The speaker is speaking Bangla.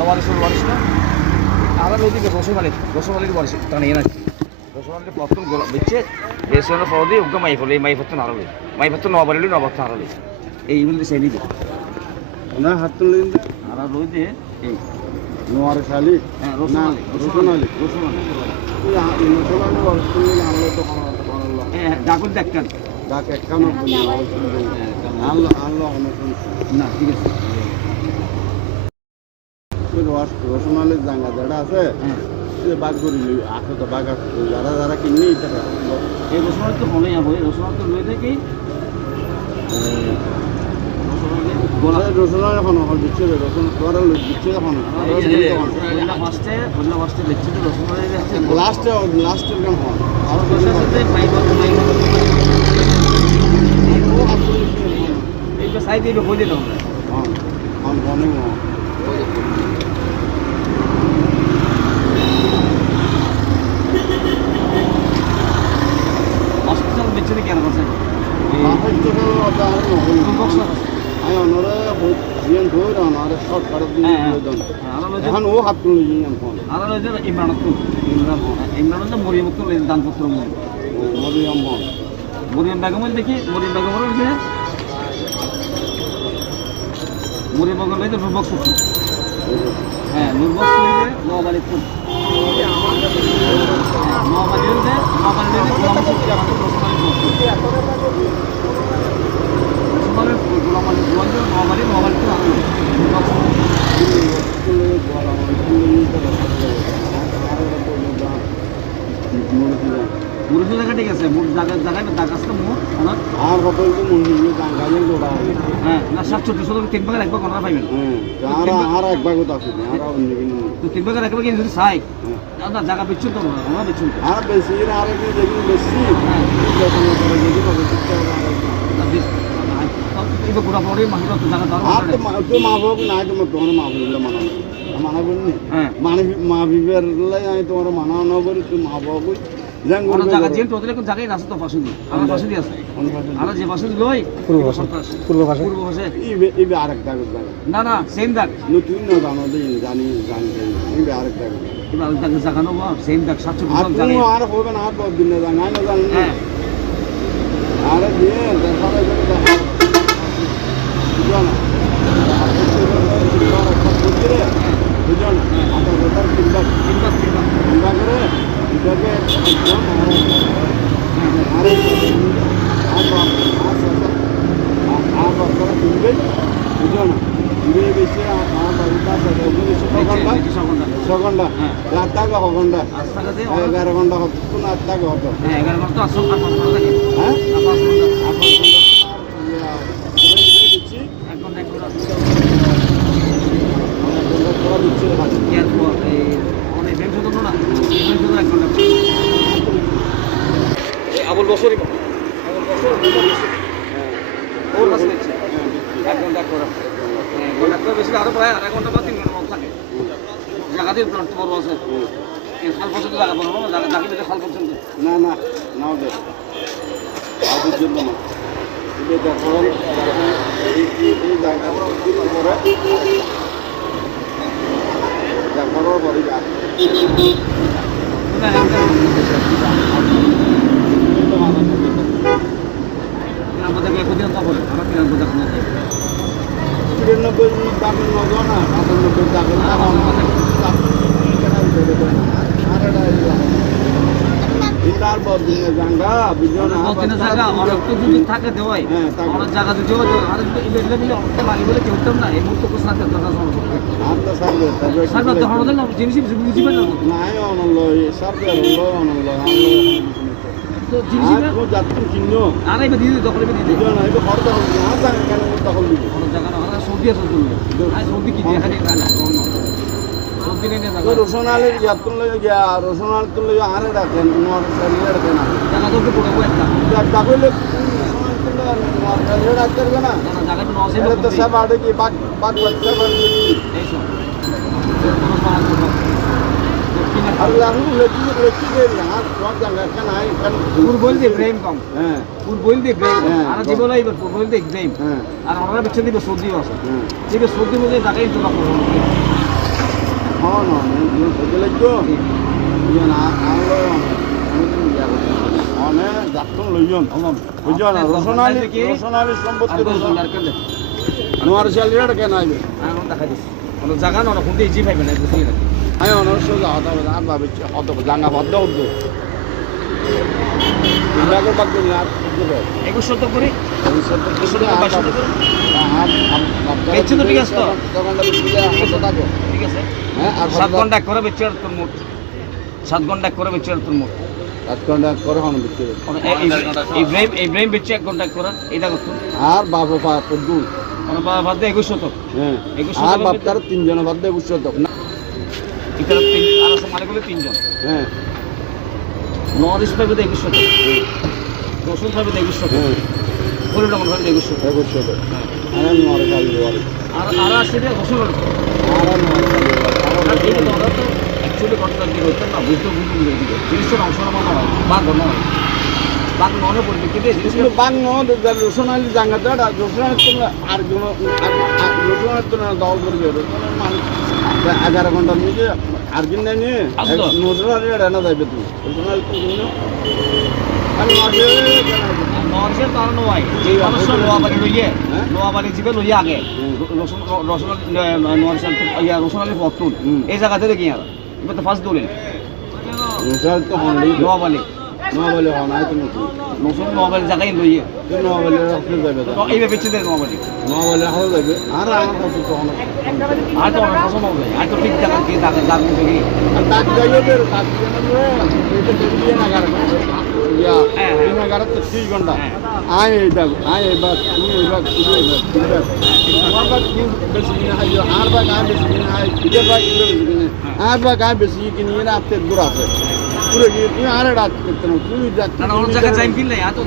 নবালিশের ওয়ারিশ না আবার ওইদিকে রসমালির ওয়ারিশ তারা নিয়ে নাকি রসমালির প্রথম গোলা বেচে রেশনের পর দিয়ে ওকে মাই ফলে এই মাই ফত্তন আরো মাই ফত্তন নবালিলি নবাত্ত আরো এই বলতে সেই নিবে ওনার হাত তুলে আর রই দিয়ে এই নোয়ারে শালি হ্যাঁ রসুনালি রসমালি রসুনালি বরফ তুলে আনলো তো আনলো হ্যাঁ ডাকুন দেখতেন ডাক একখানো আনলো আনলো না ঠিক আছে রসুনালির জাঙ্গা যেটা আছে হ্যাঁ বাঘ করি আছে তো বাঘ আছে যারা যারা কিনি এই রসমালি তো হলেই যাবো এই রসমালি তো লই দেখি রসুনালি এখন দিচ্ছে রসুন তোরা দিচ্ছে এখন ফার্স্টে দেখছি তো রসমালি লাস্টের গান হন আরো এই সাইড দিয়ে হয়ে যেত অনেক হসপিটাল বেঁচে কেন করছে আমি অনরে জিয়ান ধরে অনরে শর্ট কাট দিয়ে এখন ও হাত তুলে জিয়ান ফোন আর ইমরান তো মরিয়ম তো দানপত্র মরিয়ম ফোন মরিয়ম বেগম দেখি মরিয়ম বেগম রয়েছে মরিয়ম বেগম রয়েছে নুরবক্স হ্যাঁ নুরবক্স রয়েছে নোয়াবাড়ি ফুল নোয়াবাড়ি রয়েছে মুরগি জায়গা ঠিক আছে মোট জায়গায় দাগ আসলে মোট ওনার আর সকল তো মুরগি জাঙ্গালের গোড়া হ্যাঁ না 7 3 ভাগের 1 ভাগ ওনারা পাইবেন আর এক ভাগও আছে আর তো 3 ভাগের 1 ভাগ যদি চাই না জায়গা বিচ্ছুন তো ওনারা বিচ্ছুন আর বেশি আর একটু দেখি বেশি যখন করে যদি হবে itu kurang pori mah itu jangan taruh. Ada itu mabuk naik cuma tuh orang mabuk lah mana bunyi. Mana mabuk lah yang itu orang mana nobel itu mabuk. Jangan orang jaga jen tuh tadi kan jaga nasi tuh pasung. Orang pasung dia. Orang je pasung loy. Purba pasung. Ibu arak dagu. Na same dak. Nutu no dano deh jani. Ibu arak dagu. Ibu arak dagu jaga no bah same dak 7 jaga. Aku arak hobe na arak bahut din na jangan na jangan. Arak dia dasar aja dah. Bukan, bukan, ada betul tindak kere, tidaknya apa kalau tindak, bukan, ini bisa apa kita sedang ini sekonda, latak apa konda, 11 konda pun latak apa, 11 konda asal apa lagi, apa Abul Basri ওর কাছে নিচ্ছে 1 ঘন্টা করে ঘন্টা বেশি আরো প্রায় 1/2 ঘন্টা বা 3 ঘন্টা মতো থাকে জায়গা দিয়ে প্লট বড় আছে খাল পর্যন্ত জায়গা বড় না জায়গা দিতে খাল পর্যন্ত না নাও দে আবুল জন্য না এটা দেখো এই জায়গা করে দেখো বড় যা আমাদের একদিন তো বলে আমরা 93 টাকা না 93 টাকা নগো না 98 টাকা না ইতার বদিনে জাঙ্গা বিজনা বদিনে জায়গা আর একটু যদি থাকে দেওয়াই আমরা জায়গা দিতে হবে আর ইবেলে দিলে অনেকটা লাগে বলে কেউ না এই মুহূর্তে কোন সাথে কথা সমস্যা আর তো সাথে তো হলো না জিনিস বুঝিবে না নাই অনলো সাথে অনলো তো জিনিস ও যাত্রী কিনো আরে বে দিদি দখলে বে দিদি না এটা খরচ হবে না জায়গা কেন দখল দিবে কোন জায়গা না সৌদি আছে তো আই সৌদি কি দেখা দিই না সৌদি নেই না রসনালের যাত্রী লই গিয়া রসনাল তো লই আরে রাখেন নোয়ার শরীরে রাখেন না জায়গা তো পড়ে বই একটা জায়গা কইলে নোয়ার শরীরে রাখতে হবে না জায়গা তো নসে তো সব আড়ে কি বাগ বাচ্চা বাড়ি এইসব আর লাগু লেখি দে আর সব জায়গা কেন আই কেন পুর বল দে প্রেম কম হ্যাঁ পুর বল দে প্রেম আর জীবন আইবার পুর বল দে প্রেম আর ওরা বিচ্ছেদ দিবে সৌদি আছে দিবে সৌদি মধ্যে জায়গায় তো রাখো হন হতে লাগতো ইয়ে না আলো অনেক যাত্রা লইজন বুঝছো না রসনালী সম্পত্তি নোয়ার চালিয়ে কেন আইবে এখন দেখা দিচ্ছি কোনো জায়গা না কোনটা ইজি পাইবে না বুঝলি না আমি অনেক সোজা হতে হবে আর ভাবিছি অত জাঙ্গা বদ্ধ উঠবো ইন্দাকে বাদ দিন আর 21 করে বেচছে তো ঠিক আছে তো ঠিক আছে হ্যাঁ আর 7 ঘন্টা করে বেচছে আর তোর মোট 7 ঘন্টা করে বেচছে আর তোর মোট 7 ঘন্টা করে হন বিক্রি ইব্রাহিম বেচছে 1 ঘন্টা করে এটা করতো আর বাবা বাপ দু মানে বাদ দিয়ে 21 তো হ্যাঁ 21 আর বাপ তার তিনজন বাদ দিয়ে বুঝছো তো এটা আর মালিক হলে 3 জন হ্যাঁ নরিশ পাইবে 21 তো রসুন পাইবে 21 তো হ্যাঁ হলুদ রঙের পাইবে 21 তো বুঝছো তো আর নোয়ার চালিয়ে বাড়ি আর আসছে দিয়ে রসুন হলুদ আর নোয়ার চালিয়ে আর এই তো ওরা তো অ্যাকচুয়ালি ঘটনার দিকে হইতেন না বুঝতে দিকে জিনিসটা অংশ না মনে হয় বাঘ নয় বাঘ মনে পড়বে কিন্তু এই জিনিসগুলো বাংলো রসনালী জাঙ্গাটা রসনালী তোমরা আর কোনো রসনালী তো দল করবে রসনালী মানুষ 11 ঘন্টার মধ্যে আর কিন নাই নিয়ে রসনালী রান্না যাইবে তুমি রসনালী তো আমি নরসের কারণ নয় যে মানুষ নোয়াবাড়ি লইয়ে নোয়াবাড়ি জিবে লইয়ে আগে রসনালী পত্তুন এই জায়গাতে দেখি আর এবার তো ফার্স্ট দলিল রসনালী তো হনলেই নোয়াবাড়ি নোয়াবালি হনায় তুমি নসুন নোয়াবাড়ি জায়গায় লইয়ে নোয়াবালি রাখতে যাবে এইভাবে বেঁচে দেয় নোয়াবাড়ি নোয়াবালি হাও যাবে আর আমার কাছে তো হন আর তো অনেক পছন্দ হবে আর তো ঠিক জায়গা কি দাগ মুখে গিয়ে আর দাগ যাইও বের দাগ দিয়ে এটা দিয়ে না গাড়ি ইয়া দিন গাড়ি তো 30 ঘন্টা আয় এই দাগ আয় এই বাস তুমি এই বাস তুমি এই বাস তুমি আমার বাস কি বেশি না হয় আর বাস আয় বেশি না হয় ইদের বাস কি বেশি না আর বাস আয় বেশি কি নিয়ে রাতে দূর আছে পুরো কি তুমি আর রাত করতে না তুমি যাচ্ছ না অন্য জায়গায় যাই কিনলে এত